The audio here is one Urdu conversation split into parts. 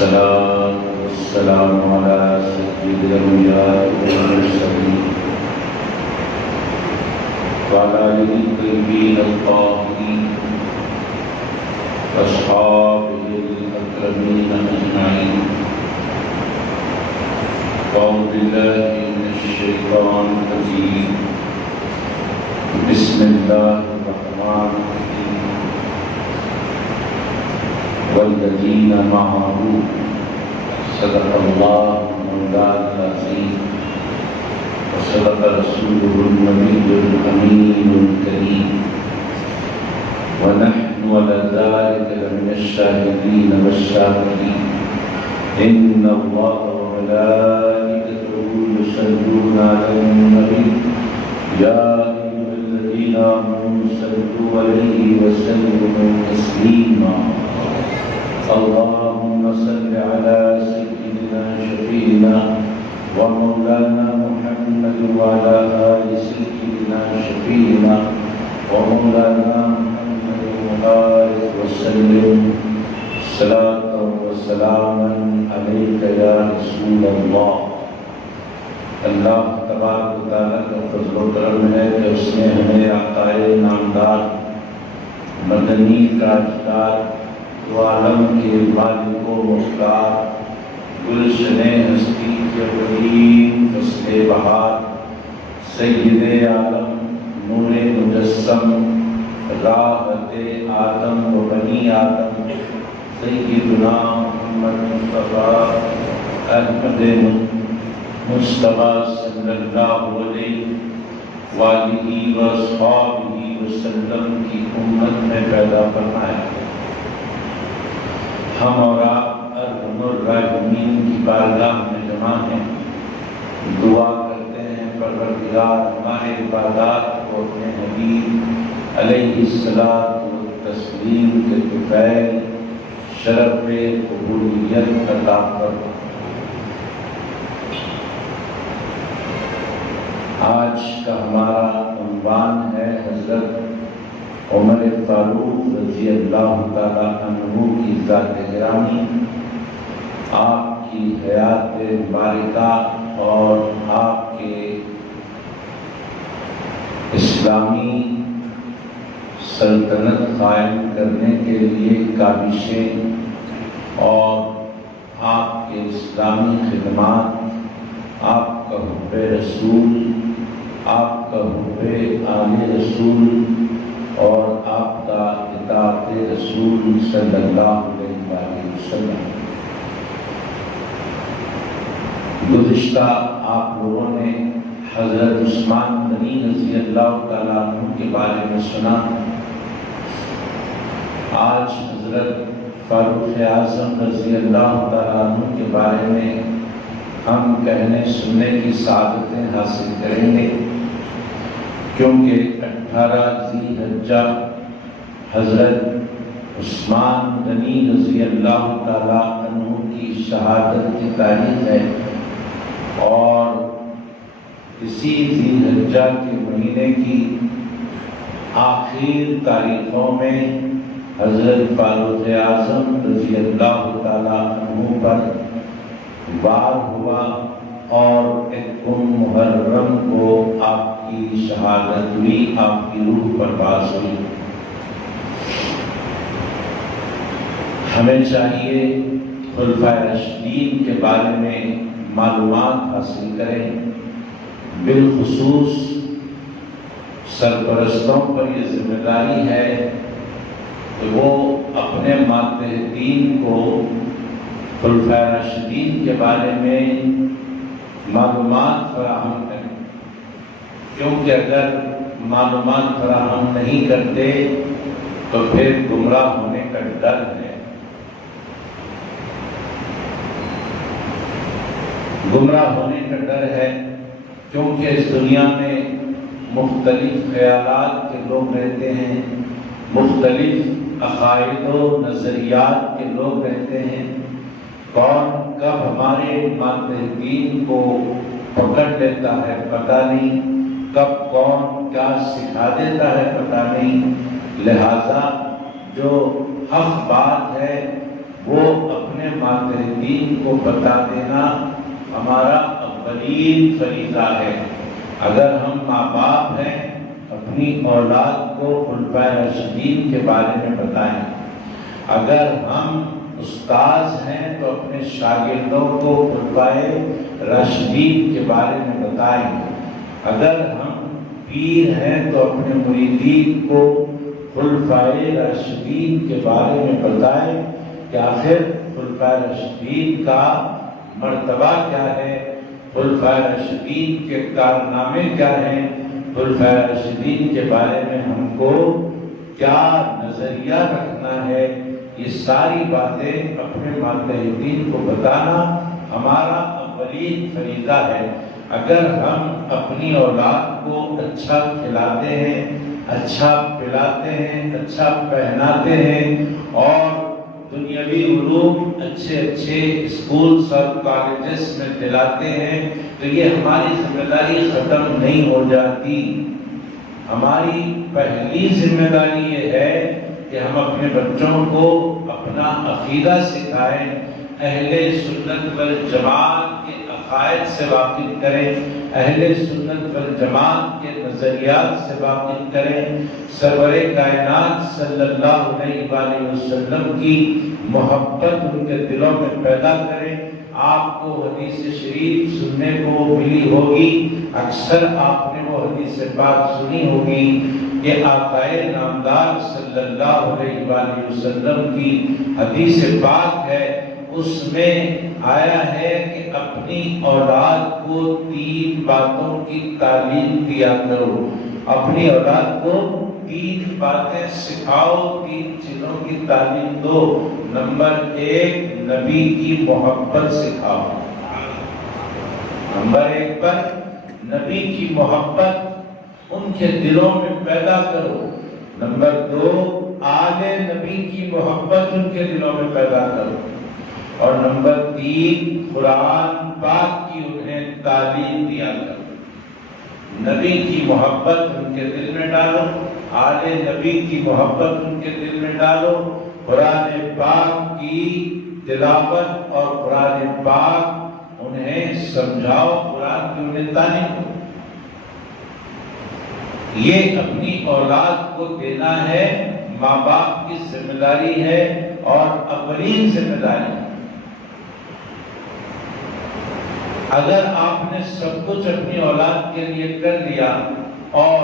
والصلاة والسلام على سيد الأنبياء والمرسلين وعلى آله الطيبين الطاهرين وأصحابه الأكرمين أجمعين. أعوذ بالله من الشيطان الرجيم. بسم الله الرحمن الرحيم. والذين معه صدق الله مولانا العظيم وصدق رسوله النبي الأمين الكريم ونحن على ذلك لمن الشاهدين والشاكرين. إن الله وملائكته يصلون على النبي يا أيها الذين آمنوا صلوا عليه وسلموا تسليما. اللهم صل على سيدنا شفيعنا ومولانا محمد وعلى آل سيدنا شفيعنا ومولانا محمد وبارك وسلم صلاة وسلاما عليك يا رسول الله. اللہ تبارک و تعالیٰ کا فضل و کرم ہے کہ اس نے ہمیں عطائے نامدار مدنی تاجدار تو عالم کے مالک و مختار گلشن ہستی کے ولی فصل بہار سید عالم نور مجسم راحت آدم و بنی آدم سیدنا محمد مصطفیٰ احمد مصطفیٰ صلی اللہ علیہ وآلہ وصحبہ وسلم کی امت میں پیدا فرمایا. ہم اور آپ ارحم الراحمین کی بارگاہ میں جمع ہیں. دعا کرتے ہیں پروردگار ہمارے عبادات کو اپنے حبیب علیہ الصلاۃ والتسلیم کے طفیل شرف قبولیت عطا فرما. آج کا ہمارا عنوان ہے حضرت عمر فاروق رضی اللہ تعالیٰ عنہ کی ذات گرامی، آپ کی حیات مبارکہ اور آپ کے اسلامی سلطنت قائم کرنے کے لیے کاوشیں اور آپ کے اسلامی خدمات، آپ کا حب رسول، آپ کا حب آل رسول اور آپ کا اطاعت رسول صلی اللہ علیہ وسلم. گزشتہ آپ لوگوں نے حضرت عثمان غنی رضی اللہ تعالیٰ عنہ کے بارے میں سنا. آج حضرت فاروق اعظم رضی اللہ تعالیٰ عنہ کے بارے میں ہم کہنے سننے کی سعادتیں حاصل کریں گے، کیونکہ 18 ذی الحجہ حضرت عثمان غنی رضی اللہ تعالیٰ عنہ کی شہادت کی تاریخ ہے، اور اسی ذی الحجہ کے مہینے کی آخر تاریخوں میں حضرت فاروق اعظم رضی اللہ تعالیٰ عنہ پر وار ہوا اور 1 محرم کو آپ کی شہادت ہوئی، آپ کی روح پرواز ہوئی. ہمیں چاہیے خلفائے راشدین کے بارے میں معلومات حاصل کریں. بالخصوص سرپرستوں پر یہ ذمہ داری ہے کہ وہ اپنے ماتحتین کو خلفائے راشدین کے بارے میں معلومات فراہم کریں، کیونکہ اگر معلومات فراہم نہیں کرتے تو پھر گمراہ ہونے کا ڈر ہے. گمراہ ہونے کا ڈر ہے کیونکہ اس دنیا میں مختلف خیالات کے لوگ رہتے ہیں، مختلف عقائد و نظریات کے لوگ رہتے ہیں. کون کب ہمارے ماتحتین کو پکڑ لیتا ہے پتہ نہیں، کب کون کیا سکھا دیتا ہے پتہ نہیں. لہذا جو حق بات ہے وہ اپنے اپنے ماتحتین کو بتا دینا ہمارا اولین فریضہ ہے۔ اگر ہم ماں باپ ہیں اپنی اولاد کو خلفائے راشدین کے بارے میں بتائیں، اگر ہم استاذ ہیں تو اپنے شاگردوں کو خلفائے راشدین کے بارے میں بتائیں، اگر ہم پیر ہیں تو اپنے مریدین کو خلفائے راشدین کے بارے میں بتائیں کہ آخر خلفائے راشدین کا مرتبہ کیا ہے، خلفائے راشدین کے کارنامے کیا ہیں، خلفائے راشدین کے بارے میں ہم کو کیا نظریہ رکھنا ہے۔ یہ ساری باتیں اپنے ماتحتین کو بتانا ہمارا اولین فریضہ ہے۔ اگر ہم اپنی اولاد کو اچھا کھلاتے ہیں، اچھا پلاتے ہیں، اچھا پہناتے ہیں اور دنیاوی علوم اچھے اسکولز اور کالجز میں دلاتے ہیں تو یہ ہماری ذمہ داری ختم نہیں ہو جاتی۔ ہماری پہلی ذمہ داری یہ ہے کہ ہم اپنے بچوں کو اپنا عقیدہ سکھائیں، اہل سنت والجماعت کے عقائد سے واقف کریں، اہل سنت والجماعت کے نظریات سے واقف کریں، سرور کائنات صلی اللہ علیہ وآلہ وسلم کی محبت ان کے دلوں میں پیدا کریں۔ آپ کو حدیث شریف سننے کو ملی ہوگی، اکثر آپ نے وہ حدیث پاک سنی ہوگی کہ آقائے نامدار صلی اللہ علیہ وآلہ وسلم کی حدیث پاک ہے، اس میں آیا ہے کہ اپنی اولاد کو 3 باتوں کی تعلیم دیا کرو، اپنی اولاد کو 3 باتیں سکھاؤ، 3 چیزوں کی تعلیم دو۔ نمبر 1 نبی کی محبت سکھاؤ، نمبر 1 پر نبی کی محبت ان کے دلوں میں پیدا کرو، نمبر 2 آل نبی کی محبت ان کے دلوں میں پیدا کرو، اور نمبر 3 قرآن پاک کی انہیں تعلیم دیا کرو۔ نبی کی محبت ان کے دل میں ڈالو، آل نبی کی محبت ان کے دل میں ڈالو، قرآن پاک کی تلاوت اور قرآن پاک انہیں سمجھاؤ، قرآن کی انہیں تعلیم دو۔ یہ اپنی اولاد کو دینا ہے، ماں باپ کی ذمہ داری ہے اور اولین ذمہ داری ہے۔ اگر آپ نے سب کچھ اپنی اولاد کے لیے کر لیا اور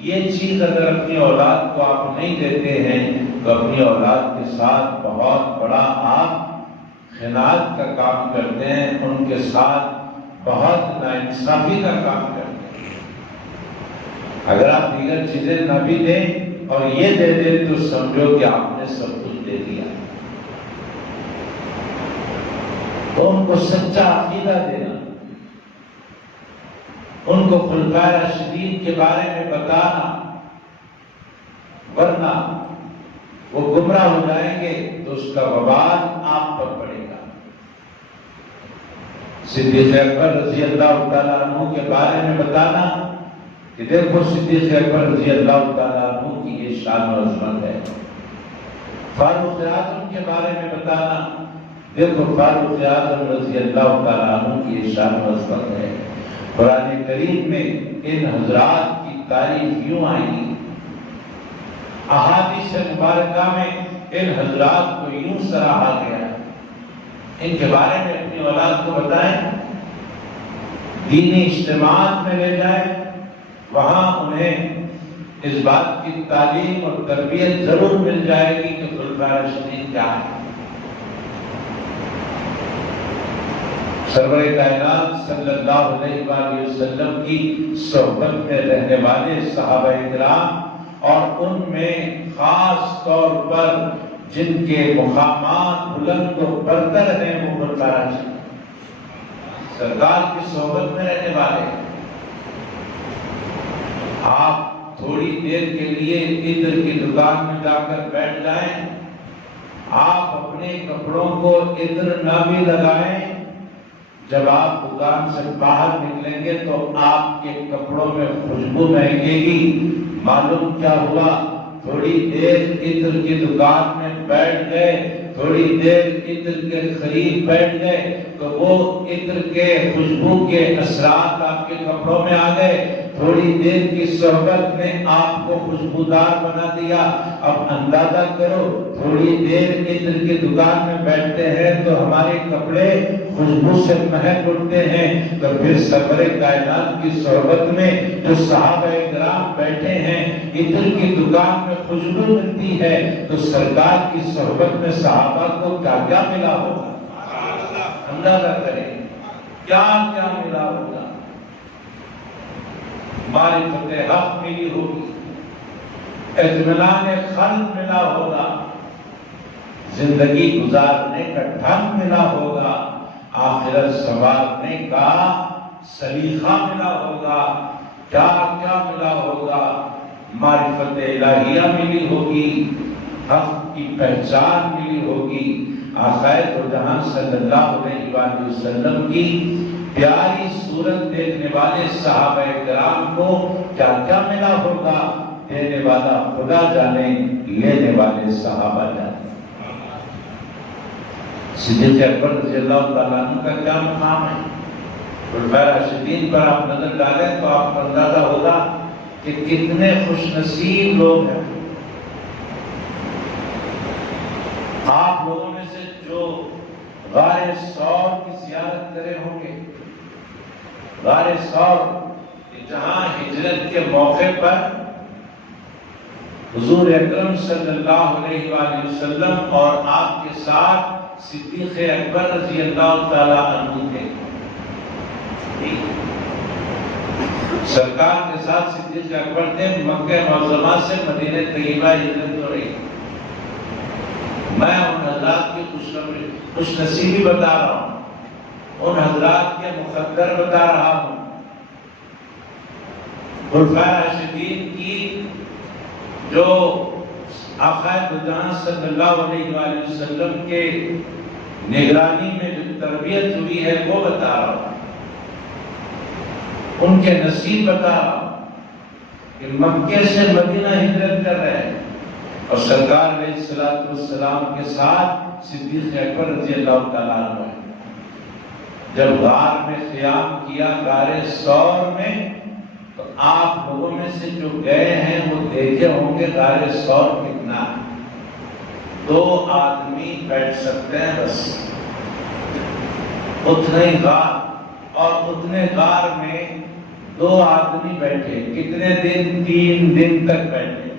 یہ چیز اگر اپنی اولاد کو آپ نہیں دیتے ہیں تو اپنی اولاد کے ساتھ بہت بڑا آپ خیانت کا کام کرتے ہیں، ان کے ساتھ بہت ناانصافی کا کام کرتے ہیں۔ اگر آپ دیگر چیزیں نہ بھی دیں اور یہ دے دیں تو سمجھو کہ آپ نے سب کچھ دے دیا۔ تو ان کو سچا عقیدہ دینا، ان کو خلفائے راشدین کے بارے میں بتانا، ورنہ وہ گمراہ ہو جائیں گے تو اس کا وبال آپ پر پڑے گا۔ صدیق اکبر رضی اللہ تعالیٰ عنہ کے بارے میں بتانا کہ دیکھو صدیق اکبر رضی اللہ تعالیٰ عنہ کی یہ شان و عظمت ہے۔ فاروق اعظم کے بارے میں بتانا، دیکھو فاروق اعظم رضی اللہ تعالیٰ عنہ کی یہ شان و عظمت ہے۔ قرآن کریم میں ان حضرات کی تعریف یوں آئی، احادیث مبارکہ میں ان حضرات کو یوں سراہا گیا۔ ان کے بارے میں اپنی اولاد کو بتائیں، دینی اجتماعات میں لے جائیں، وہاں انہیں اس بات کی تعلیم اور تربیت ضرور مل جائے گی کہ خلفائے راشدین کیا ہے۔ سرور کائنات صلی اللہ علیہ وآلہ وسلم کی صحبت میں رہنے والے صحابہ کرام اور ان میں خاص طور پر جن کے مقامات بلند و برتر ہیں وہ خلفائے راشدین، سرکار کی صحبت میں رہنے والے۔ آپ تھوڑی دیر کے لیے عطر کی دکان میں جا کر بیٹھ جائیں، آپ اپنے کپڑوں کو عطر نہ بھی لگائیں، جب آپ دکان سے باہر نکلیں گے تو آپ کے کپڑوں میں خوشبو مہکے گی۔ معلوم کیا ہوا؟ تھوڑی دیر عطر کی دکان میں بیٹھ گئے، تھوڑی دیر عطر کے قریب بیٹھ گئے تو وہ عطر کے خوشبو کے اثرات آپ کے کپڑوں میں آ گئے، تھوڑی دیر کی صحبت نے آپ کو خوشبودار بنا دیا۔ اب اندازہ کرو، تھوڑی دیر عطر کی دکان میں بیٹھتے ہیں تو ہمارے کپڑے خوشبو سے مہک اٹھتے ہیں، تو پھر سرور کائنات کی صحبت میں جو صحابہ کرام بیٹھے ہیں، عطر کی دکان میں خوشبو ملتی ہے، تو سرکار کی صحبت میں صحابہ کو کیا کیا ملا ہوگا؟ اندازہ کریں کیا کیا ملا ہوگا۔ معرفت حق ملی ہوگی، اطمینان قلب ملا ہوگا، زندگی گزارنے کا ڈھنگ ملا ہوگا، آخرت سنوارنے کا سلیقہ ملا ہوگا، کیا کیا ملا ہوگا۔ معرفت الہیہ ملی ہوگی، حق کی پہچان ملی ہوگی، آقا دو جہاں صلی اللہ علیہ وآلہ وسلم کی پیاری صورت دیکھنے والے صحابہ کرام کو کیا کیا ملا ہوگا۔ دینے والا خدا جانے، لینے والے صحابہ جانے۔ صدیق اکبر رضی اللہ تعالیٰ عنہ کا کیا مقام ہے؟ خلفائے راشدین پر آپ نظر ڈالیں تو آپ کو اندازہ ہوگا کہ کتنے خوش نصیب لوگ ہیں۔ آپ لوگوں میں سے جو غار ثور کی زیارت کرے ہوں گے، غار ثور جہاں ہجرت کے موقع پر حضور اکرم صلی اللہ علیہ وآلہ وسلم اور آپ کے ساتھ صدیق اکبر رضی اللہ تعالی عنہ تھے۔ سرکار کے ساتھ صدیق اکبر تھے، مکہ معظمہ سے مدینہ طیبہ ہجرت ہو رہی۔ میں ان حضرات کی خوش نصیبی بتا رہا ہوں، ان حضرات کے مقدر بتا رہا ہوں۔ خلفائے راشدین کی جو آقا دو جہاں صلی اللہ علیہ وآلہ وسلم کے نگرانی میں جو تربیت ہوئی ہے وہ بتا رہا ہوں، ان کے نصیب بتا رہا ہوں کہ مکے سے مدینہ ہجرت کر رہے ہیں اور سرکار علیہ الصلوۃ والسلام کے ساتھ صدیق اکبر رضی اللہ تعالیٰ عنہ۔ جب غار میں قیام کیا، غار ثور میں، تو آپ لوگوں میں سے جو گئے ہیں وہ دیکھے ہوں گے غار ثور کتنا ہے۔ 2 آدمی بیٹھ سکتے ہیں بس، اتنے ہی غار، اور اتنے غار میں 2 آدمی بیٹھے، کتنے دن؟ 3 دن تک بیٹھے۔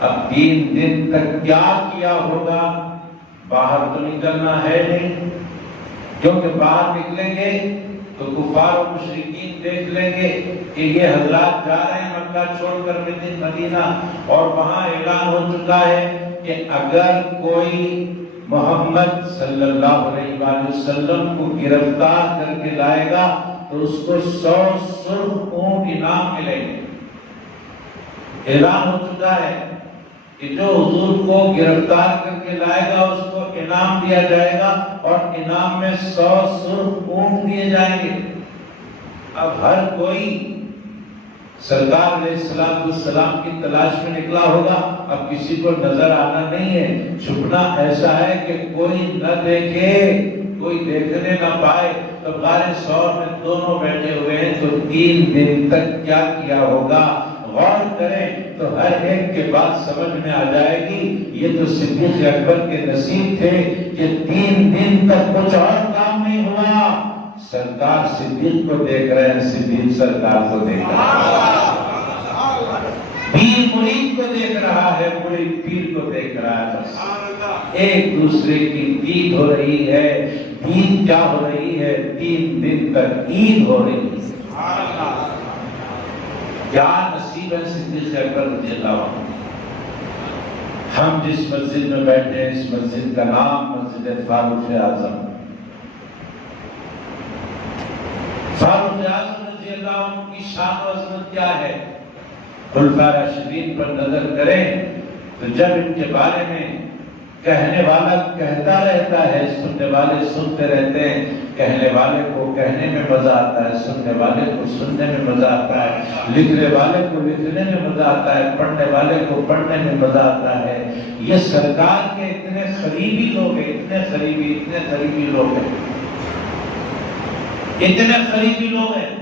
اب 3 دن تک کیا کیا ہوگا؟ باہر تو نکلنا ہے نہیں، کیونکہ باہر نکلیں گے تو کفار و مشرکین دیکھ لیں گے کہ یہ حضرات جا رہے ہیں مکہ چھوڑ کر مدینہ، اور وہاں اعلان ہو چکا ہے کہ اگر کوئی محمد صلی اللہ علیہ وآلہ وسلم کو گرفتار کر کے لائے گا تو اس کو 100 سرخ اونٹ انعام ملیں گے۔ اعلان ہو چکا ہے کہ جو حضور کو گرفتار کر کے لائے گا اس کو انعام دیا جائے گا، اور انعام میں 100 سرخ اونٹ دیے جائیں گے۔ اب ہر کوئی سرکار علیہ السلام کی تلاش میں نکلا ہوگا، اب کسی کو نظر آنا نہیں ہے، چھپنا ایسا ہے کہ کوئی نہ دیکھے، کوئی دیکھنے نہ پائے۔ تو غار ثور میں دونوں بیٹھے ہوئے ہیں، تو 3 دن تک کیا کیا ہوگا؟ غور کریں تو ہر ایک کے بات سمجھ میں آ جائے گی۔ یہ تو صدیق اکبر کے نصیب تھے کہ 3 دن تک کچھ اور کام نہیں ہوا، سرکار صدیق کو دیکھ رہے ہیں، صدیق سرکار کو دیکھ رہا ہے، پیر مرید کو دیکھ رہا ہے، مرید پیر کو دیکھ رہا ہے۔ بس ایک دوسرے کی دید ہو رہی ہے۔ دید کیا ہو رہی ہے؟ 3 دن تک عید ہو رہی ہے۔ کیا نصیب ہے صدیق اکبر رضی اللہ عنہ۔ ہم جس مسجد میں بیٹھے ہیں، اس مسجد کا نام مسجد فاروق اعظم۔ فاروق اعظم رضی اللہ عنہ کی شان و عظمت کیا ہے؟ خلفائے راشدین پر نظر کریں تو جب ان کے بارے میں کہنے والا کہتا رہتا ہے، سننے والے سنتے رہتے ہیں، کہنے والے کو کہنے میں مزہ آتا ہے، سننے والے کو سننے میں مزہ آتا ہے، لکھنے والے کو لکھنے میں مزہ آتا ہے، پڑھنے والے کو پڑھنے میں مزہ آتا ہے۔ یہ سرکار کے اتنے قریبی لوگ ہیں، اتنے قریبی لوگ ہیں، اتنے قریبی لوگ ہیں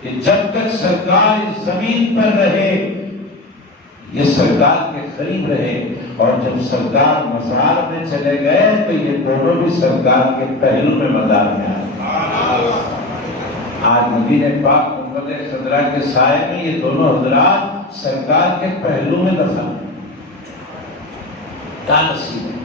کہ جب تک سرکار اس زمین پر رہے یہ سرکار کے قریب رہے، اور جب سرکار مزار میں چلے گئے تو یہ دونوں بھی سرکار کے پہلو میں مزار میں آئے۔ آج مدینہ پاک گنبد خضرا کے سائے میں یہ دونوں حضرات سرکار کے پہلو میں دفن ہیں۔ کیا نصیب ہے۔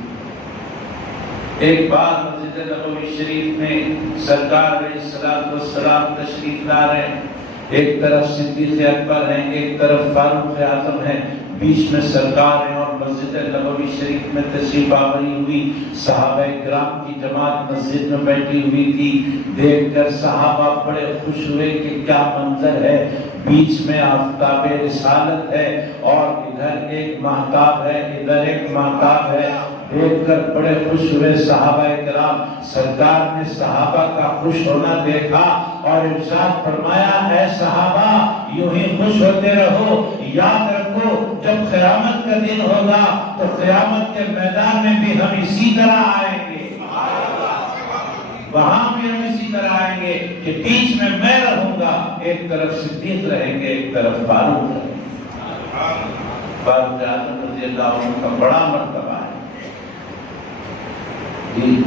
ایک بار مسجد نبوی شریف میں سرکار علیہ السلام تشریف لا رہے ہیں، ایک طرف صدیق اکبر ہیں، ایک طرف فاروق اعظم ہیں، بیچ میں سرکار ہیں، اور مسجد نبوی شریف میں تشریف آوری ہوئی، صحابہ کرام کی جماعت مسجد میں بیٹھی ہوئی تھی۔ دیکھ کر صحابہ بڑے خوش ہوئے کہ کیا منظر ہے، بیچ میں آفتاب رسالت ہے اور ادھر ایک مہتاب ہے، ادھر ایک مہتاب ہے۔ دیکھ کر بڑے خوش ہوئے صحابہ کرام۔ سرکار نے صحابہ کا خوش ہونا دیکھا اور ارشاد فرمایا، اے صحابہ یوں ہی خوش ہوتے رہو، یاد رکھو جب قیامت کا دن ہوگا تو قیامت کے میدان میں بھی ہم اسی طرح آئیں گے، وہاں بھی ہم اسی طرح آئیں گے کہ بیچ میں میں رہوں گا، ایک طرف صدیق رہیں گے، ایک طرف فاروق رہیں گے۔ فاروق اعظم رضی اللہ عنہ کا بڑا مرتبہ ہے جی۔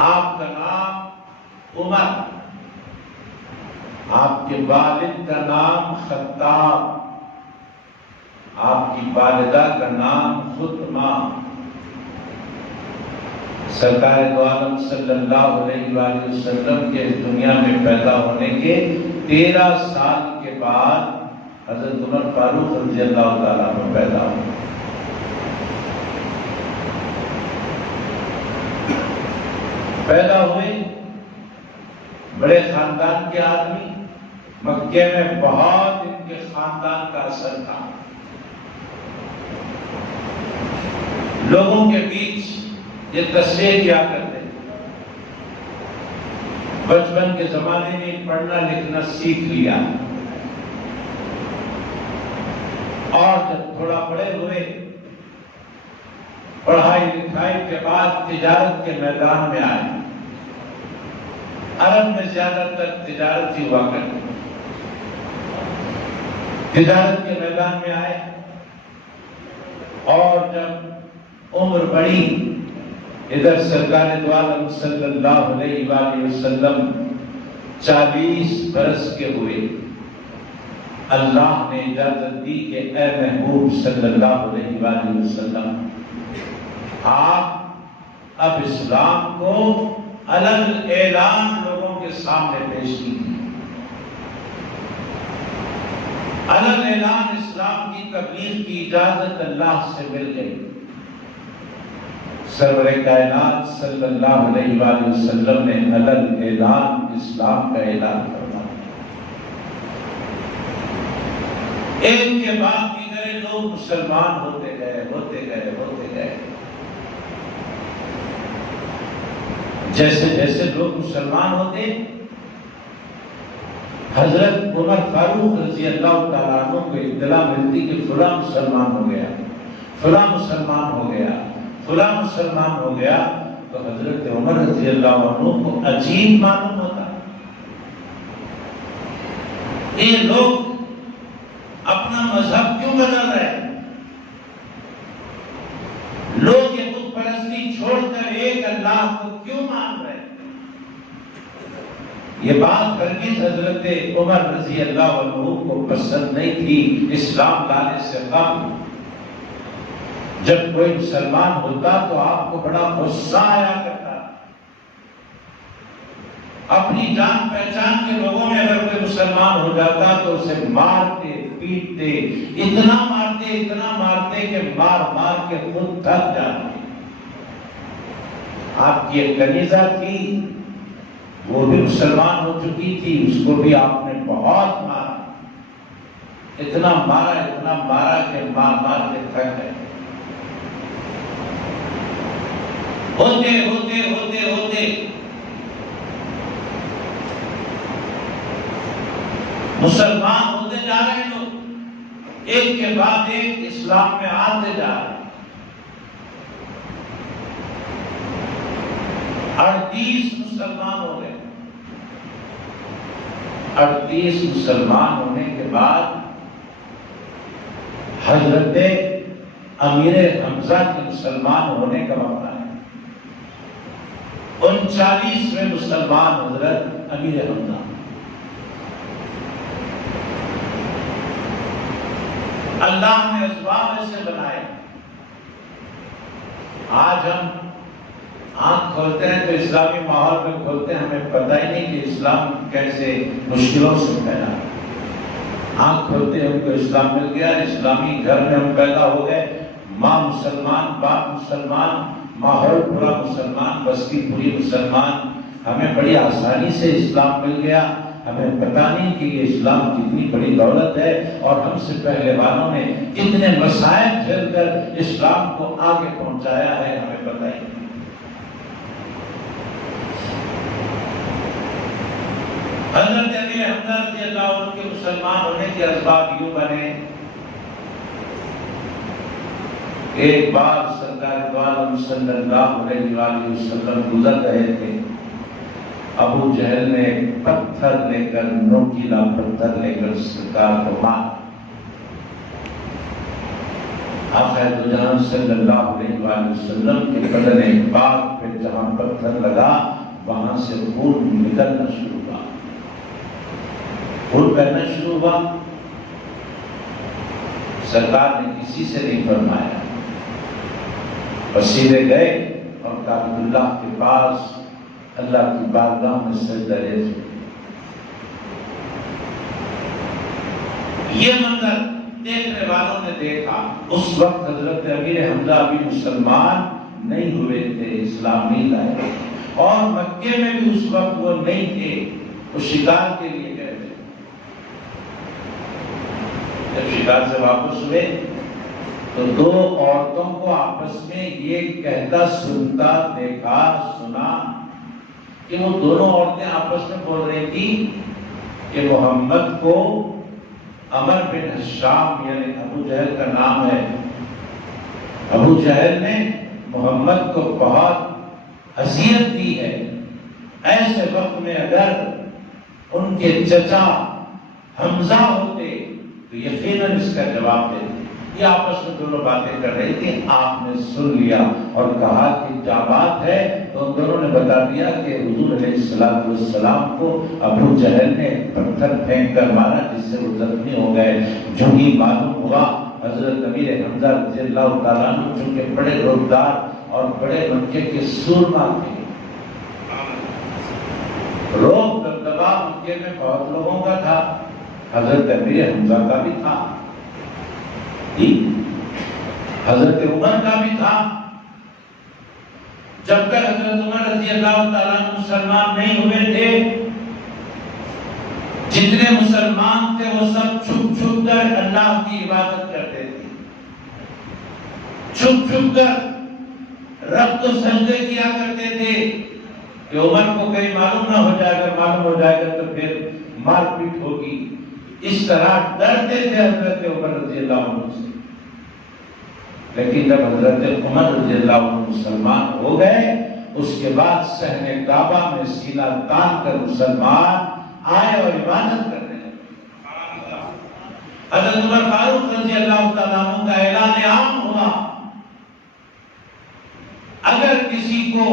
آپ کا نام عمر، آپ کے والد کا نام خطاب، آپ کی والدہ کا نام خطمہ۔ سرکار دو عالم صلی اللہ علیہ وآلہ وسلم کے دنیا میں پیدا ہونے کے 13 سال کے بعد حضرت عمر فاروق رضی اللہ تعالیٰ عنہ پیدا ہوئے۔ پیدا ہوئے بڑے خاندان کے آدمی، مکے میں بہت ان کے خاندان کا اثر تھا، لوگوں کے بیچ یہ تصریح کیا کرتے، بچپن کے زمانے میں پڑھنا لکھنا سیکھ لیا، اور جب تھوڑا بڑے ہوئے پڑھائی لکھائی کے بعد تجارت کے میدان میں آئے۔ عرب میں زیادہ تر تجارت ہی ہوا کرتی، تجارت کے میدان میں آئے، اور جب عمر بڑھی، ادھر سرکار دو عالم صلی اللہ علیہ وآلہ وسلم 40 برس کے ہوئے، اللہ نے اجازت دی کہ اے محبوب صلی اللہ علیہ وآلہ وسلم آپ اب اسلام کو الگ اعلان لوگوں کے سامنے پیش کیجیے۔ الگ اعلان اسلام کی تبلیغ کی اجازت اللہ سے مل گئی۔ سرور کائنات صلی اللہ علیہ وآلہ وسلم نے الگ اعلان اسلام کا اعلان کرنا، ایک کے بعد دیگر لوگ مسلمان ہوتے گئے۔ جیسے جیسے لوگ مسلمان ہوتے، حضرت عمر فاروق رضی اللہ تعالیٰ عنہ کو اطلاع ملتی کہ فلاں مسلمان ہو گیا، فلاں مسلمان ہو گیا، فلاں مسلمان ہو گیا، تو حضرت عمر رضی اللہ عنہ کو عجیب معلوم ہوتا، یہ لوگ اپنا مذہب کیوں بدل رہے ہیں؟ لوگ یہ بت پرستی چھوڑ کر ایک اللہ کو کیوں مان رہے ہیں؟ یہ بات ہرگز حضرت عمر رضی اللہ عنہ کو پسند نہیں تھی اسلام لانے سے قبل۔ جب کوئی مسلمان ہوتا تو آپ کو بڑا غصہ آیا کرتا، اپنی جان پہچان کے لوگوں میں اگر کوئی مسلمان ہو جاتا تو اسے مارتے پیٹتے، اتنا مارتے کہ مار مار کے خود تھک جاتے۔ آپ کی ایک کنیزہ تھی، وہ بھی مسلمان ہو چکی تھی، اس کو بھی آپ نے بہت مارا، اتنا مارا کہ مار کے تھک گئے۔ ہوتے مسلمان ہوتے جا رہے لوگ، ایک کے بعد ایک اسلام میں آتے جا رہے ہیں۔ 38 مسلمان ہو گئے۔ 38 مسلمان ہونے کے بعد حضرت امیر حمزہ کے مسلمان ہونے کا وقت آیا۔ 39ویں مسلمان حضرت امیر حمزہ۔ اللہ نے اسباب ایسے بنائے۔ آج ہم آنکھ کھولتے ہیں تو اسلامی ماحول میں کھولتے ہیں، ہمیں پتہ ہی نہیں کہ اسلام کیسے مشکلوں سے پھیلا۔ آنکھ کھولتے ہم کو اسلام مل گیا، اسلامی گھر میں ہم پیدا ہو گئے، ماں مسلمان، باپ مسلمان، ماحول پورا مسلمان، بستی پوری مسلمان، ہمیں بڑی آسانی سے اسلام مل گیا۔ ہمیں پتہ نہیں کہ یہ اسلام کتنی بڑی دولت ہے اور ہم سے پہلے والوں نے کتنے مسائل جھیل کر اسلام کو آگے پہنچایا ہے، ہمیں پتہ ہی نہیں۔ حضرت امیر حمزہ رضی اللہ عنہ کے مسلمان ہونے کے اسباب یوں بنے۔ ایک بار سرکار دو عالم صلی اللہ علیہ وآلہ وسلم گزر رہے تھے، ابو جہل نے پتھر لے کر، نوکیلا پتھر لے کر سرکار کو مارا۔ آقا دو جہان صلی اللہ علیہ وآلہ وسلم کے بدن پاک پہ جہاں پتھر لگا وہاں سے خون نکلنا شروع ہوا، خون بہنا شروع ہوا۔ سرکار نے کسی سے نہیں فرمایا، سیدھے گئے اور کعبۃ اللہ کے پاس اللہ کی بارگاہ میں سجدہ ریز ہوئے۔ یہ منظر دیکھنے والوں نے دیکھا۔ اس وقت حضرت امیر حمزہ ابھی مسلمان نہیں ہوئے تھے، اسلام نہیں لائے، اور مکے میں بھی اس وقت وہ نہیں تھے، وہ شکار کے لیے گئے تھے۔ جب شکار سے واپس ہوئے تو دو عورتوں کو آپس میں یہ کہتا سنتا دیکھا، سنا کہ وہ دونوں عورتیں آپس میں بول رہی تھی کہ محمد کو عمر بن حشام، یعنی ابو جہل کا نام ہے، ابو جہل نے محمد کو بہت اذیت دی ہے، ایسے وقت میں اگر ان کے چچا حمزہ ہوتے تو یقیناً اس کا جواب دیتے۔ یہ آپس میں دونوں باتیں کر رہی تھی، آپ نے سن لیا اور کہا کہ کیا بات ہے؟ تو ان دونوں نے بتا دیا کہ حضور علیہ السلام کو ابو جہل نے پتھر پھینک کر مارا جس سے وہ زخمی ہو گئے۔ جو ہی معلوم ہوا حضرت امیر حمزہ رضی اللہ تعالیٰ عنہ چونکہ بڑے روبدار اور بڑے مکے کے سورما تھے، روب دبدبا مکے میں بہت لوگوں کا تھا، حضرت امیر حمزہ کا بھی تھا، حضرت عمر کا بھی تھا۔ جب تک حضرت عمر رضی اللہ تعالیٰ عنہ مسلمان نہیں ہوئے تھے، جتنے مسلمان تھے وہ سب چھپ چھپ کر اللہ کی عبادت کرتے تھے، چھپ چھپ کر رب کو سجدے کیا کرتے تھے کہ عمر کو کہیں معلوم نہ ہو جائے گا، معلوم ہو جائے گا تو پھر مار پیٹ ہوگی۔ اس طرح ڈرتے تھے حضرت عمر رضی اللہ عنہ سے۔ لیکن جب حضرت عمر رضی اللہ عنہ مسلمان ہو گئے، اس کے بعد صحن کعبہ میں سینہ تان کر مسلمان آئے اور عبادت کرنے لگے۔ حضرت عمر فاروق رضی اللہ تعالیٰ عنہ کا اعلان عام ہوا، اگر کسی کو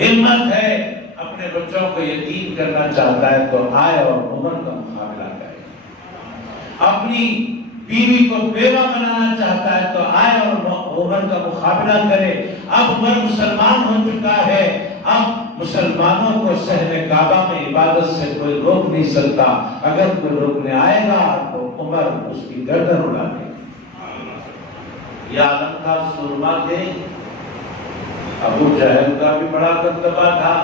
ہمت ہے اپنے بچوں کو یتیم کرنا چاہتا ہے تو آئے اور عمر کا مقابلہ کرے، اپنی بیوی کو بیوہ بنانا چاہتا ہے تو آئے اور عمر کا مقابلہ کرے۔ اب عمر مسلمان ہو چکا ہے، اب مسلمانوں کو صحن کعبہ میں عبادت سے کوئی روک نہیں سکتا، اگر کوئی روکنے آئے گا تو عمر اس کی گردن اڑا دے گا۔ یہ عالم کا سورما تھے، ابو جہل کا بھی بڑا دبدبا تھا،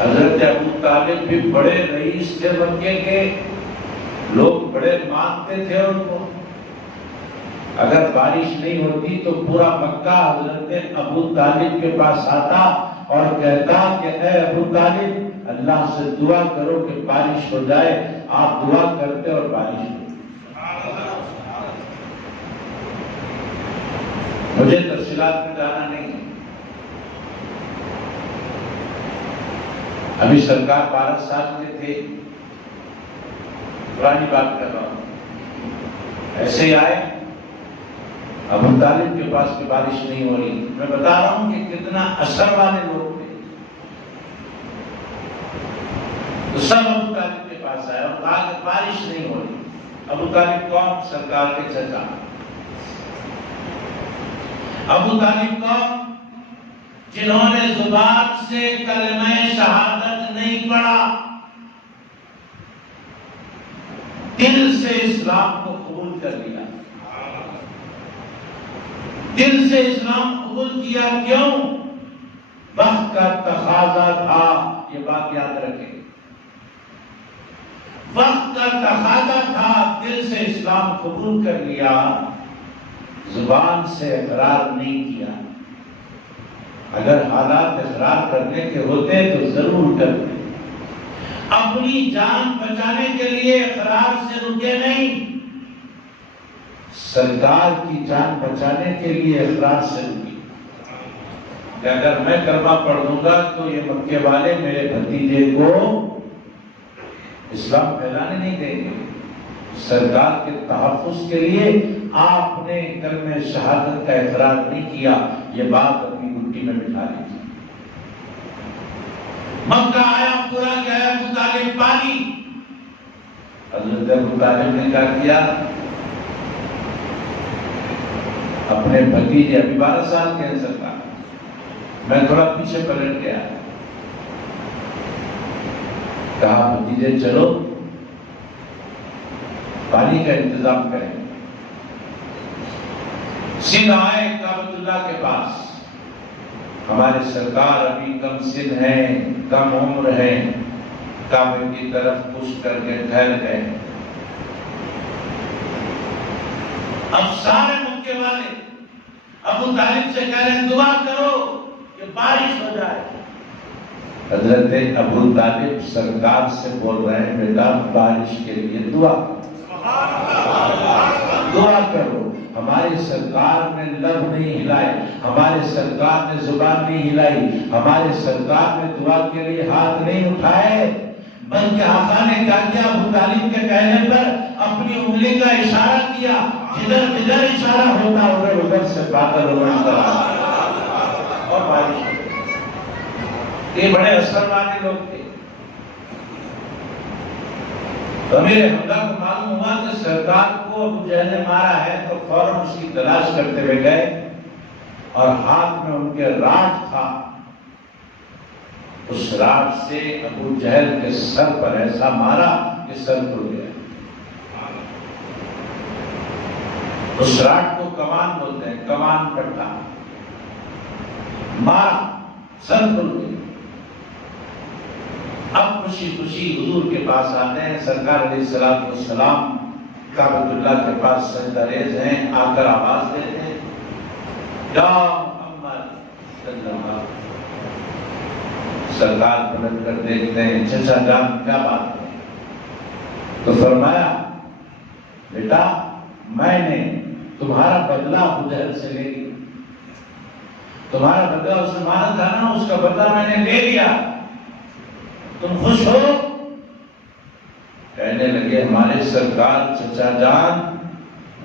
حضرت ابو طالب بھی بڑے رئیس تھے مکے کے، لوگ بڑے مانتے تھے ان کو۔ اگر بارش نہیں ہوتی تو پورا مکہ حضرت ابو طالب کے پاس آتا اور کہتا کہ اے ابو طالب اللہ سے دعا کرو کہ بارش ہو جائے۔ آپ دعا کرتے اور بارش ہوتی۔ مجھے تفصیلات میں جانا نہیں ہے. ابھی سرکار 12 سال کے تھے، پرانی بات کر رہا ہوں. ایسے ہی آئے، ابو طالب کے پاس کی بارش نہیں ہو رہی. میں بتا رہا ہوں کہ کتنا اثر والے لوگ تھے. تو سب ابو طالب کے پاس آئے اور کہا کہ بارش نہیں ہو رہی. ابو طالب کون؟ سرکار کے چچا. ابو طالب کون؟ جنہوں نے زبان سے کلمہ شہادت نہیں پڑھا، دل سے اسلام کو قبول کر لیا. دل سے اسلام قبول کیا. کیوں؟ وقت کا تقاضا تھا. یہ بات یاد رکھیں، وقت کا تقاضا تھا. دل سے اسلام قبول کر لیا، زبان سے اقرار نہیں کیا. اگر حالات اقرار کرنے کے ہوتے تو ضرور کرتے. اپنی جان بچانے کے لیے اقرار سے رکے نہیں، سرکار کی جان بچانے کے لیے اقرار سے رکی. کہ اگر میں کلمہ پڑھ دوں گا تو یہ مکے والے میرے بھتیجے کو اسلام پھیلانے نہیں دیں گے. سرکار کے تحفظ کے لیے آپ نے کلمہ شہادت کا اقرار نہیں کیا. یہ بات اپنی گٹی میں بٹھا لیجیے. مکہ آیا، پورا گیا ابو طالب پانی. حضرت ابو طالب نے کیا کیا؟ اپنے بھتیجے، ابھی 12 سال کے ہیں سرکار، میں تھوڑا پیچھے پلٹ گیا، کہا بھتیجے چلو پانی کا انتظام کریں. سیدھا آئے کعبۃ اللہ کے پاس. ہمارے سرکار ابھی کم سن ہیں، کم عمر ہیں، کعبے کی طرف پش کر کے ٹھہر گئے. اب سارے مکے والے ابو طالب سے کہہ رہے ہیں دعا کرو کہ بارش ہو جائے. حضرت ابو طالب سرکار سے بول رہے ہیں بیٹا بارش کے لیے دعا کرو. ہمارے سرکار نے لب نہیں ہلائے، ہمارے سرکار نے زبان نہیں ہلائی، ہمارے سرکار نے دعا کے لیے ہاتھ نہیں اٹھائے، بلکہ آقا نے کیا کیا؟ ابو طالب کے کہنے پر اپنی انگلی کا اشارہ کیا. جدھر جدھر اشارہ ہوتا ادھر ادھر سے بادل اور بارش. یہ بڑے اثر والے لوگ تھے. امیر حمزہ کو معلوم ہوا کہ سرکار کو ابو جہل نے مارا ہے تو فوراً اس کی تلاش کرتے ہوئے گئے اور ہاتھ میں ان کے راڈ تھا. اس راڈ سے ابو جہل کے سر پر ایسا مارا کہ سر ٹوٹ گیا. اس راڈ کو کمان بولتے ہیں، کمان پٹا. مارا، سر ٹوٹ گیا. اب خوشی خوشی حضور کے پاس آتے ہیں. سرکار علیہ الصلوۃ والسلام کعبۃ اللہ کے پاس سجدہ ریز ہیں. آ کر آواز دیتے ہیں یا محمد صلی اللہ علیہ وسلم. سرکار پلٹ کر دیکھتے ہیں چچا جان کیا بات ہے؟ تو فرمایا بیٹا میں نے تمہارا بدلہ ابو جہل سے لے لیا. تمہارا بدلہ اس نے مارا تھا نا، اس کا بدلہ میں نے لے لیا. تم خوش ہو؟ کہنے لگے ہمارے سرکار چچا جان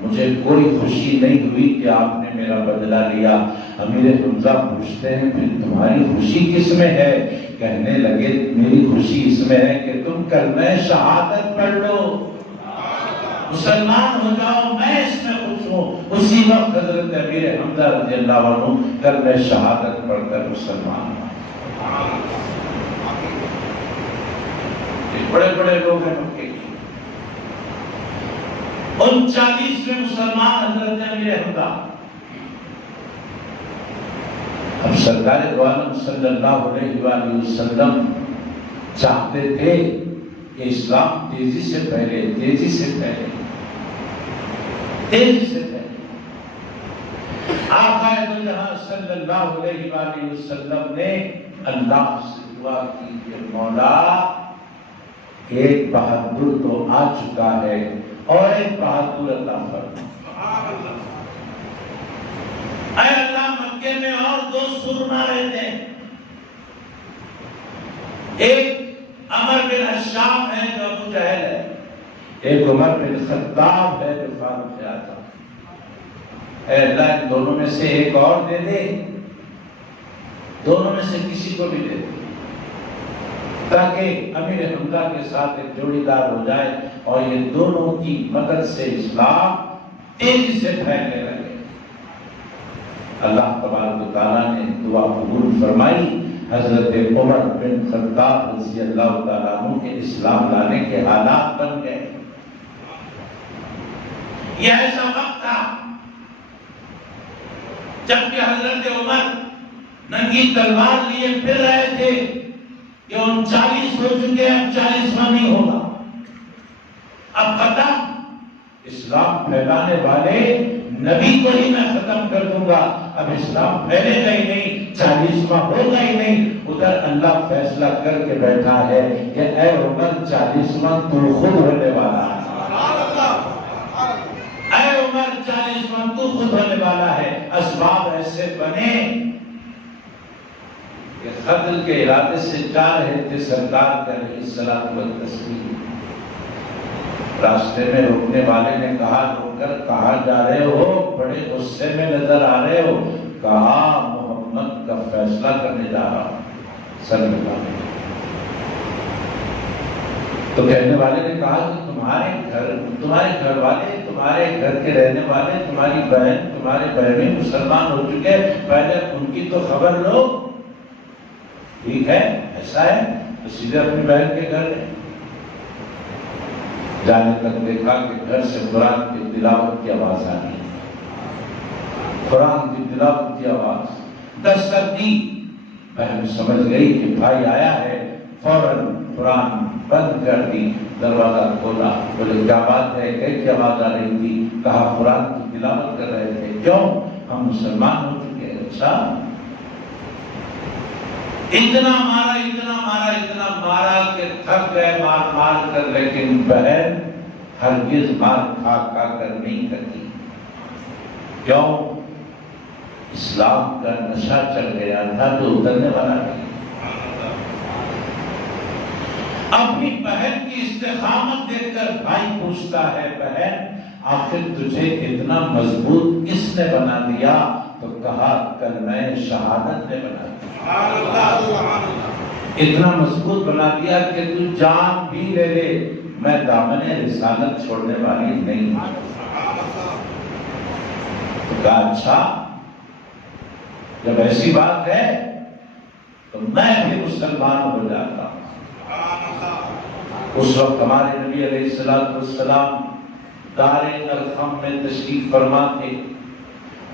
مجھے کوئی خوشی نہیں ہوئی کہ آپ نے میرا بدلہ لیا. امیر حمزہ پوچھتے ہیں پھر تمہاری خوشی کس میں ہے؟ کہنے لگے میری خوشی اس میں ہے کہ تم کلمہ شہادت پڑھ لو، مسلمان ہو جاؤ، میں اس میں خوش ہوں. اسی وقت حضرت امیر حمزہ رضی اللہ عنہ کلمہ شہادت پڑھ کر مسلمان ہوئے. بڑے بڑے لوگ ہیں مکے کی. 39ویں مسلمان حضرت امیر حمزہ. اب سرکار دو عالم صلی اللہ علیہ وآلہ وسلم چاہتے تھے کہ اسلام تیزی سے پھیلے، تیزی سے پھیلے، تیزی سے پھیلے. آقا دو جہاں صلی اللہ علیہ وآلہ وسلم نے اللہ سے دعا کی کہ مولا ایک بہادر تو آ چکا ہے اور ایک بہادر عطا فرما. اے اللہ مکے میں اور دو سرما رہتے ہیں، ایک عمر بن حشام ہے جو ابو جہل ہے، ایک عمر بن خطاب ہے جو فاروق اعظم۔ اے اللہ ان دونوں میں سے ایک اور دے دے، دونوں میں سے کسی کو بھی دے دے، تاکہ امیر حمزہ کے ساتھ ایک جوڑی دار ہو جائے اور یہ دونوں کی مدد سے اسلام تیزی سے پھیلنے لگے۔ اللہ تبارک و تعالیٰ نے دعا قبول فرمائی، حضرت عمر بن خطاب رضی اللہ تعالیٰ عنہ کے اسلام لانے کے حالات بن گئے۔ یہ ایسا وقت تھا جبکہ حضرت عمر ننگی تلوار لیے پھر رہے تھے کہ 39 ہو چکے، اب 40واں نہیں ہوگا۔ اب ختم، اسلام پھیلانے والے نبی کو ہی میں ختم کر دوں گا، اب اسلام پھیلے گا ہی نہیں، 40واں ہوگا ہی نہیں۔ ادھر اللہ فیصلہ کر کے بیٹھا ہے کہ اے عمر 40واں تو خود ہونے والا ہے، اے عمر 40واں تو خود ہونے والا ہے۔ اسباب ایسے بنے کہ قتل کے ارادے سے جا رہے تھے سرکار علیہ الصلوۃ والتسلیم، راستے میں روکنے والے نے کہا روک کر کہاں جا رہے ہو، بڑے غصے میں نظر آ رہے ہو؟ کہا محمد کا فیصلہ کرنے جا رہا ہوں صلی اللہ علیہ وسلم۔ تو کہنے والے نے کہا کہ تمہارے گھر والے، تمہارے گھر کے رہنے والے، تمہاری بہن، تمہارے بہنیں مسلمان ہو چکے، پہلے ان کی تو خبر لو۔ ٹھیک ہے ایسا ہے تو سیدھے اپنی بہن کے گھر گئے، جانے تک دیکھا کہ گھر سے قرآن کی تلاوت کی آواز آ رہی، قرآن کی تلاوت کی آواز دستک دی، بہن سمجھ گئی کہ بھائی آیا ہے، فوراً قرآن بند کر دی، دروازہ کھولا، بولے کیا بات ہے، کیا آواز آ رہی تھی؟ کہا قرآن کی تلاوت کر رہے تھے۔ کیوں؟ ہم مسلمان ہو چکے ہیں۔ اچھا، اتنا مارا کہ تھک گئے مار کر، لیکن بہن ہرگز مار کھا کر نہیں کرتی۔ کیوں؟ اسلام کا نشہ چل گیا تھا جو اترنے والا نہیں۔ اپنی بہن کی استقامت دیکھ کر بھائی پوچھتا ہے بہن آخر تجھے اتنا مضبوط کس نے بنا دیا؟ تو کہا کلمہ شہادت نے بنا دیا، اتنا مضبوط بنا دیا کہ تو جان بھی لے لے، میں دامن رسالت چھوڑنے والی نہیں ہوں۔ تو کہا اچھا جب ایسی بات ہے تو میں بھی مسلمان ہو جاتا ہوں۔ اس وقت ہمارے نبی علیہ السلام دار ارقم میں تشریف فرما تھے،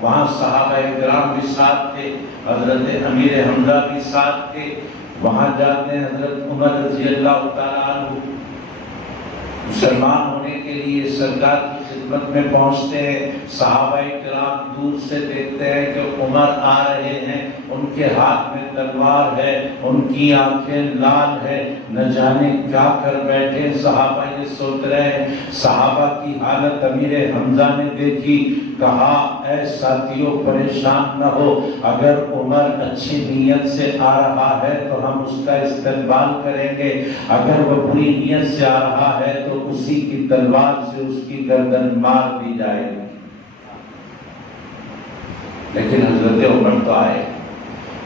وہاں صحابہ کرام بھی ساتھ تھے، حضرت امیر حمزہ بھی ساتھ تھے، وہاں جاتے ہیں حضرت عمر رضی اللہ تعالیٰ عنہ مسلمان ہونے کے لیے سرکار کی خدمت میں پہنچتے ہیں، صحابہ کرام دور سے دیکھتے ہیں کہ عمر آ رہے ہیں، ان کے ہاتھ میں تلوار ہے، ان کی آنکھیں لال ہے، نہ جانے کیا کر بیٹھے صحابہ یہ سوچ رہے ہیں۔ صحابہ کی حالت امیر حمزہ نے دیکھی، کہا اے ساتھیوں پریشان نہ ہو، اگر عمر اچھی نیت سے آ رہا ہے تو ہم اس کا استقبال کریں گے، اگر وہ بری نیت سے آ رہا ہے تو اسی کی تلوار سے اس کی گردن مار دی جائے گی۔ لیکن حضرت عمر تو آئے،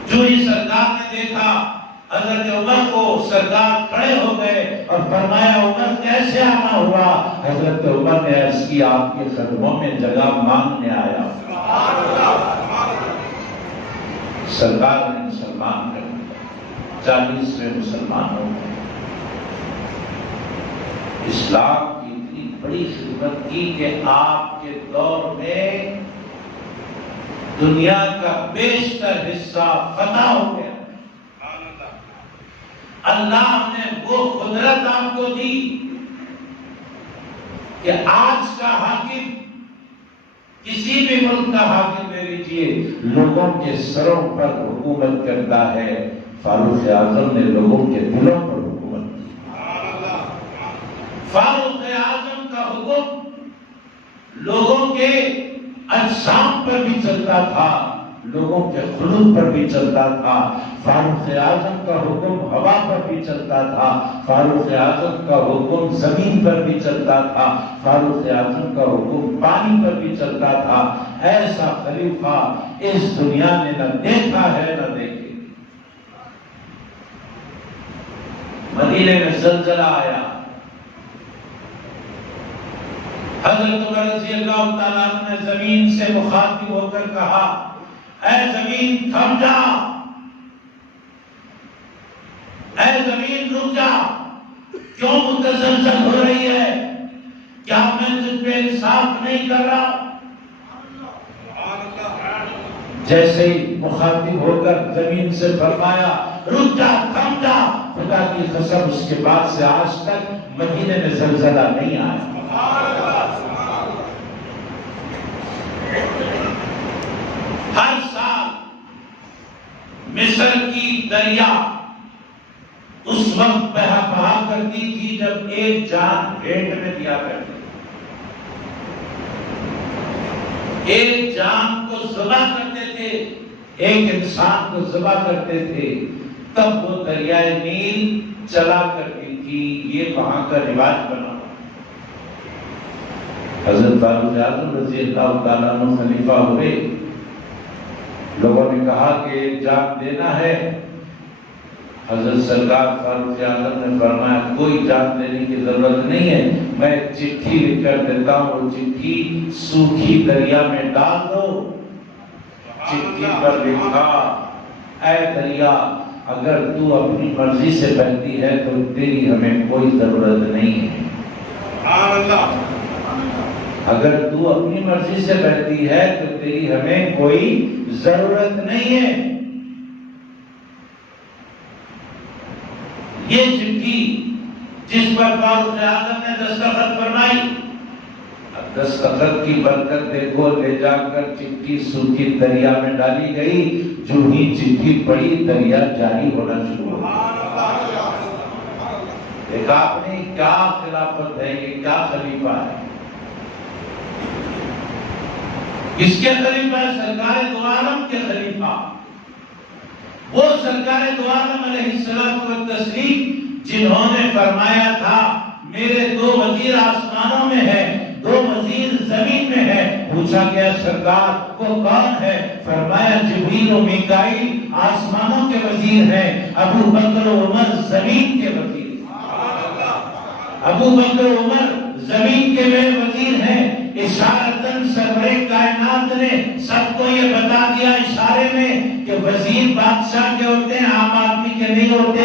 جو ہی سرکار نے دیکھا حضرت عمر کو، سرکار کھڑے ہو گئے اور فرمایا عمر کیسے آنا ہوا؟ حضرت عمر نے عرض کی آپ کے قدموں میں جگہ مانگنے آیا۔ سرکار نے مسلمان کر دیا، 40ویں مسلمان ہو گئے۔ اسلام کی اتنی بڑی خدمت کی کہ آپ کے دور میں دنیا کا بیشتر حصہ فتح ہو گیا۔ اللہ نے وہ قدرت آپ کو دی کہ آج کا حاکم، کسی بھی ملک کا حاکم لے لیجیے، لوگوں کے سروں پر حکومت کرتا ہے۔ فاروق اعظم نے لوگوں کے دلوں پر حکومت کی۔ فاروق اعظم کا حکم لوگوں کے اجسام پر بھی چلتا تھا، لوگوں کے خلوق پر بھی چلتا تھا، فاروق اعظم کا حکم ہوا پر بھی چلتا تھا، فاروق اعظم کا حکم زمین پر بھی چلتا تھا، فاروق اعظم کا حکم پانی پر بھی چلتا تھا۔ ایسا خلیفہ اس دنیا نے نہ دیکھا ہے نہ دیکھے۔ مدینے میں زلزلہ آیا، حضرت عمر رضی اللہ تعالیٰ عنہ نے زمین سے مخاطب ہو کر کہا، اے زمین تھم جا، اے زمین رک جا، کیوں متزلزل ہو رہی ہے؟ کیا میں تجھ پہ انصاف نہیں کر رہا؟ جیسے ہی مخاطب ہو کر زمین سے فرمایا رک جا، تھم جا، خدا کی قسم اس کے بعد سے آج تک مدینے میں زلزلہ نہیں آیا۔ ہر سال مصر کی دریا اس وقت بہا کرتی تھی جب ایک جان بھیٹ میں دیا کرتی، ایک جان کو ذبح کرتے تھے، ایک انسان کو ذبح کرتے تھے، تب وہ دریائے نیل چلا کرتی تھی۔ یہ وہاں کا رواج بنا۔ حضرت فاروق اعظم رضی اللہ تعالیٰ عنہ خلیفہ ہوئے، لوگوں نے کہا کہ ایک جان دینا ہے۔ حضرت سرکار فاروق اعظم نے فرمایا کوئی جان دینے کی ضرورت نہیں ہے، میں چٹھی لکھ کر دیتا ہوں، وہ چٹھی سوکھی دریا میں ڈال دو۔ چٹھی پر لکھا، اے دریا اگر تو اپنی مرضی سے بہتی ہے تو تیری ہمیں کوئی ضرورت نہیں ہے، اگر تو اپنی مرضی سے بہتی ہے تو تیری ہمیں کوئی ضرورت نہیں ہے۔ یہ چٹھی جس پر فاروق اعظم نے دستخط فرمائی، دستخط کی برکت دیکھو، لے جا کر چٹھی سوکھی دریا میں ڈالی گئی، جو ہی چٹھی پڑی دریا جاری ہونا شروع ہو گیا۔ دیکھا آپ نے کیا خلافت ہے، یہ کیا خلیفہ ہے؟ کس کے خلیفہ ہے؟ سرکار دو عالم کے خلیفہ، وہ سرکار دو عالم علیہ الصلوۃ والتسلیم جنہوں نے فرمایا تھا میرے دو وزیر آسمانوں میں ہے، دو وزیر زمین میں ہے۔ پوچھا گیا سرکار وہ کون ہے؟ فرمایا جبریل و میکائیل آسمانوں کے وزیر ہیں، ابو بکر و عمر زمین کے وزیر، ابو بکر و عمر زمین کے میں وزیر ہیں۔ اشارتاً سرور کائنات نے سب کو یہ بتا دیا اشارے میں کہ وزیر بادشاہ کے ہوتے ہیں، عام آدمی کے نہیں ہوتے۔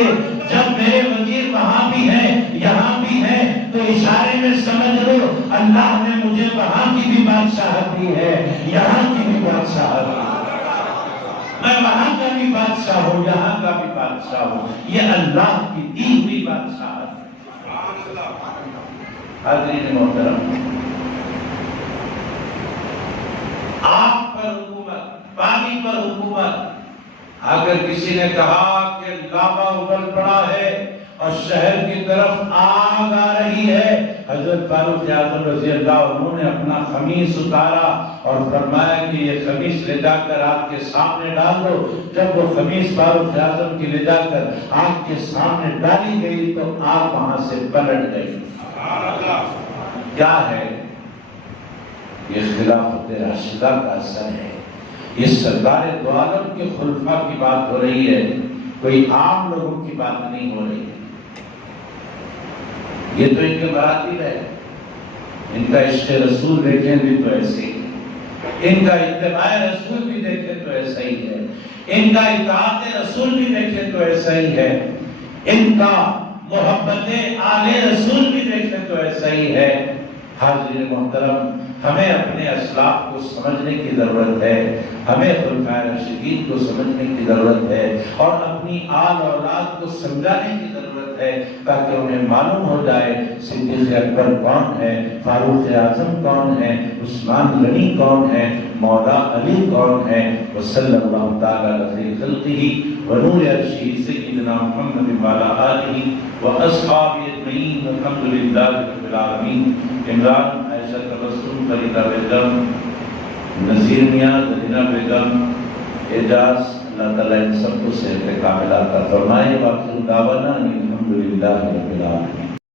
جب میرے وزیر وہاں بھی ہیں یہاں بھی ہیں تو اشارے میں سمجھ لو اللہ نے مجھے وہاں کی بھی بادشاہت دی ہے، یہاں کی بھی بادشاہت دی ہے، میں وہاں کا بھی بادشاہ ہوں، یہاں کا بھی بادشاہ ہوں۔ یہ اللہ کی دی ہوئی بادشاہت ہے۔ حاضرین محترم، آگ پر حکومت، پانی پر حکومت۔ اگر کسی نے کہا کہ لاوا ابل پڑا ہے اور شہر کی طرف آگ آ رہی ہے، حضرت فاروق اعظم رضی اللہ عنہ نے اپنا خمیس اتارا اور فرمایا کہ یہ خمیس لے جا کر آگ کے سامنے ڈال دو۔ جب وہ خمیس فاروق اعظم کی لے جا کر آگ کے سامنے ڈالی گئی تو آگ وہاں سے پلٹ گئی۔ کیا ہے یہ؟ خلافت راشدہ کا اثر ہے۔ یہ سرکار دو عالم کے خلفاء کی بات ہو رہی ہے، کوئی عام لوگوں کی بات نہیں ہو رہی ہے۔ یہ تو ان کے مراتب ہے، ان کا عشق رسول دیکھیں بھی تو ایسے ہی، ان کا اتباع رسول بھی دیکھیں تو ایسا ہی ہے، ان کا اطاعت رسول بھی دیکھیں تو ایسا ہی ہے، ان کا محبت آل رسول بھی دیکھیں تو ایسا ہی ہے۔ حاضرین محترم، ہمیں اپنے اسلاف کو سمجھنے کی ضرورت ہے، ہمیں خلفائے راشدین کو سمجھنے کی ضرورت ہے اور اپنی آل اولاد کو سمجھانے کی ضرورت ہے تاکہ انہیں معلوم ہو جائے صدیق اکبر کون ہے، فاروق اعظم کون ہے، عثمان غنی کون ہے، مولا علی کون ہے۔ وصلی اللہ تعالی علیہ خلقہ ونور عرشہ سیدنا محمد وعلی آلہ واصحابہ اجمعین والحمد للہ رب العالمین۔ عمران، عائشہ تبسم، فریدہ بیگم، نذیر میاں، زینہ بیگم، اعجاز اللہ تعالیٰ ان سب کو صحت کاملہ عطا فرمائے۔ واخر دعوانا الحمدللہ رب العالمین۔